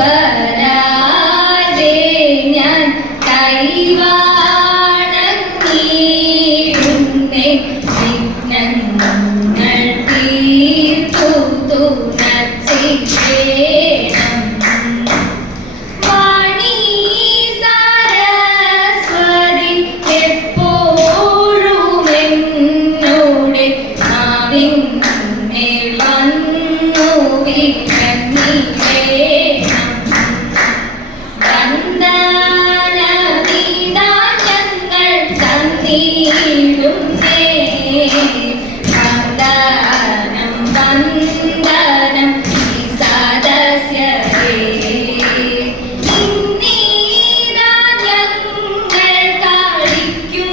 സ്വരാതെ ഞാൻ കൈവാണങ്ങിടുന്നേ വിഘ്നങ്ങൾ തീർത്തു തുണച്ചിടേണം. വാണി സരസ്വതി എപ്പോഴും എന്നോട് നാവിന്മേൽ വന്നു വിളങ്ങിടേണം. വന്ദനവിധാനങ്ങൾ തന്നിടുന്നേ വന്ദനം വന്ദനം ഈ സദസ്യരേ. ഇന്നീതാ ഞങ്ങൾ കളിക്കും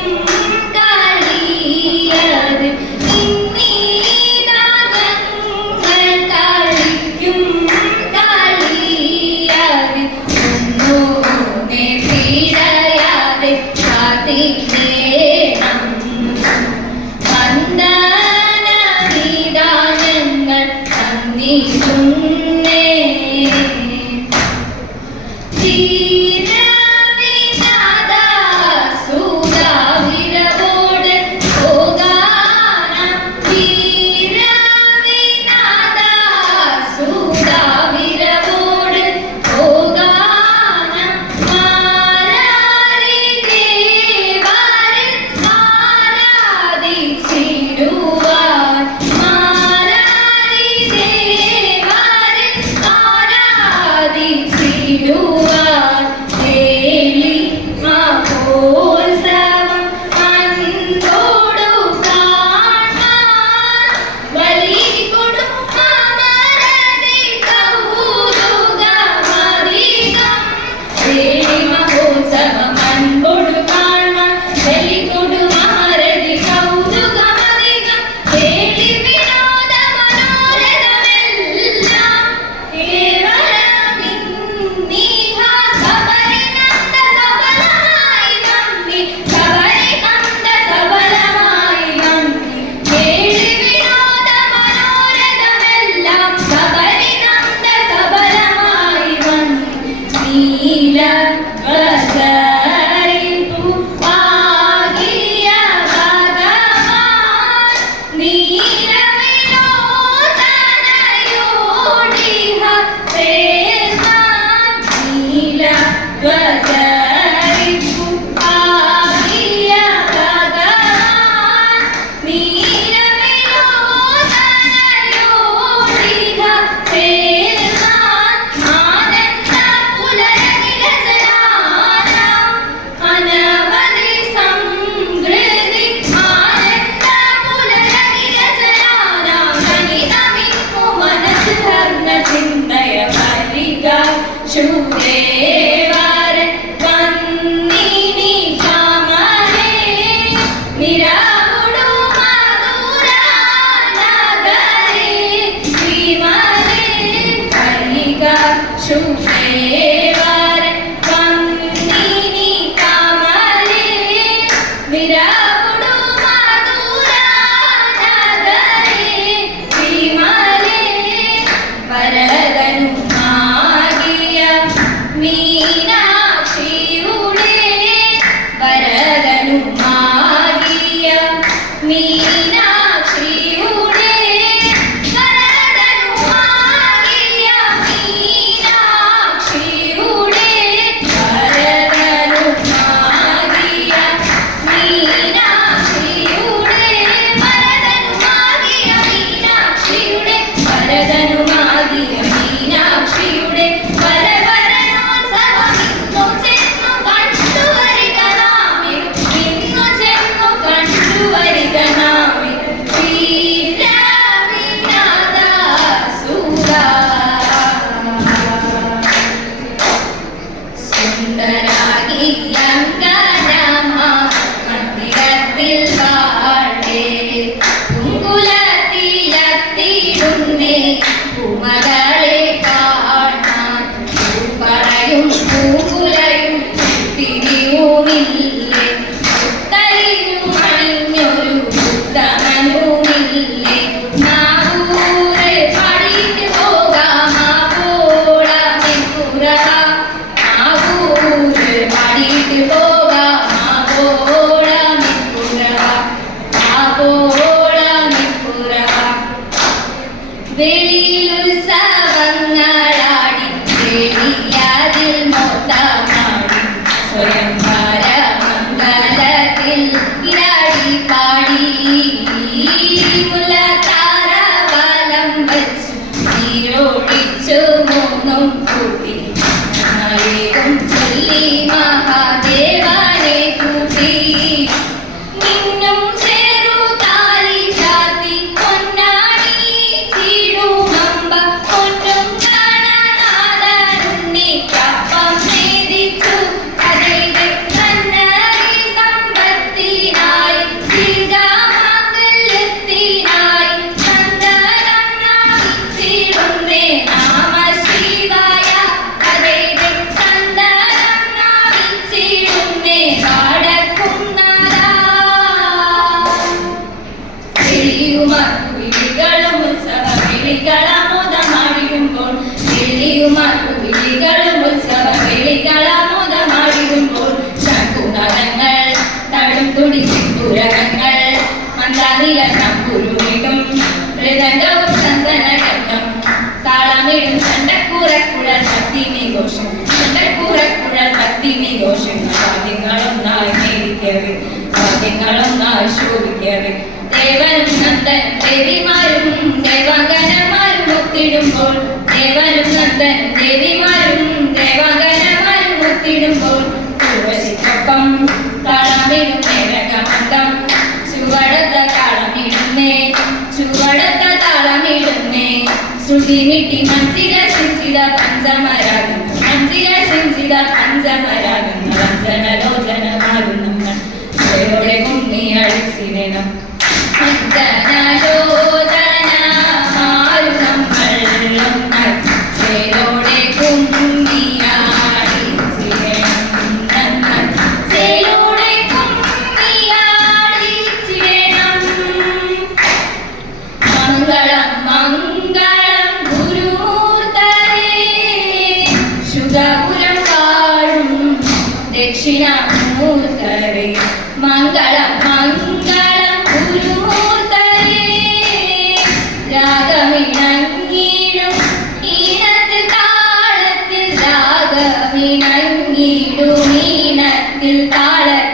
കളിയത് ഇന്നീതാ ഞങ്ങൾ കളിക്കും കളിയത് ഒന്നൂനെ പിഴയാതെ കാത്തിടേണം. വന്ദനവിധാനങ്ങൾ തന്നിടുന്നേ വീരവിനാദാസുരാവിരവോട് പോകാനാം വീരവിനാദാസുരാവിരവോട് പോകാനാം മാരാരി ദേവരിൽ ആരാധിച്ചിടുവാൻ മാരാരി ദേവരിൽ ആരാധിച്ചിടുവാൻ വേലി മഹോത്സവം അൻപോടു കാണാൻ ബലികൊടും അമരതി കൗതുകമധികം. വേലി മഹോത്സവം അൻപോടു കാണാൻ ബലികൊടും അമരതി കൗതുകമധികം. വേലി വിനോദ മനോരഥമെല്ലാം കേവലമിന്നീഹ സബരിനന്ദ സബലമായി നന്ദി സബരിനന്ദ സബലമായി നന്ദി. വേലി വിനോദ മനോരഥമെല്ലാം സബരിനന്ദ സബലമായി നന്ദി. നീല സ്വയംവര മംഗളത്തിൽ ഇടാടി പാടി മുല്ലത്താര വലം വച്ചു നീരോടിച്ചു മൂന്നും കൂട്ടി നാളേകും ചൊല്ലി മഹാദേവനെ കൂട്ടി മിന്നും ചേരു താലി ചാത്തി പൊന്നാടി ചീടുമമ്പ പൊന്നും കാണാനാദനുണ്ണിക്കപ്പം നേദിച്ചു കഥയുടെ സന്നദ്ധി സമ്പത്തിനായി ദീർഘമാംഗല്യത്തിനായി സന്തതം നാമിച്ചിടുന്നേ നാമ ശിവായ കഥയുടെ സന്തതം നാമിച്ചിടുന്നേ പാടക്കുന്നതാ വിളികളും ഉത്സവ വിളികളാമോദമാടിടുമ്പോൾ വിളികളും ഉത്സവ വിളികളാമോദമാടിടുമ്പോൾ ശംഖുനാദങ്ങൾ തടും തുടി സിന്ദൂരകങ്ങൾ മന്ത്രാനില തമ്പുരുമിടും മൃദംഗവും ചന്ദനഗന്ധം താളമിടും ചണ്ടക്കൂറക്കുഴൽ ഭക്തിമി ഘോഷം ചണ്ടക്കൂറക്കുഴൽ ഭക്തിമി ഘോഷങ്ങൾ വാദ്യങ്ങളൊന്നായി മേടിക്കവേ വാദ്യങ്ങളൊന്നായി ശോഭിക്കവേ ദേവനും നന്ദനും ദേവിമാരും ദേവാംഗനമാരും ഒത്തിടുമ്പോൾ ദേവനും നന്ദനും ദേവിമാരും ദേവാംഗനമാരും ഒത്തിടുമ്പോൾ ഉർവശിക്കൊപ്പം താളമിടും മേരകമന്ദം ചുവടത്ത താളമിടുന്നേ ചുവടത്ത താളമിടുന്നേ ശ്രുതി മിട്ടി മഞ്ചിര സിഞ്ചിത പഞ്ചമരാകുന്നു മഞ്ചിര സിഞ്ചിത പഞ്ചമരാകുന്നു രഞ്ജനലോചനമാകുന്നു ോടെ കുമ്മി അടിച്ചിടണം ചേലോടെ കുമ്മിയാടിച്ചിടണം മംഗളം മംഗളം ഗുരുമൂർത്തരേ ശുഗപുരം വാഴും ദക്ഷിണമൂർത്തരേ മംഗളം മംഗളം ഗുരുമൂർത്തരേ രാഗമിണങ്ങിടും ഈണത്തിൽ താളത്തിൽ രാഗമിണങ്ങിടും ഈണത്തിൽ താളത്തിൽ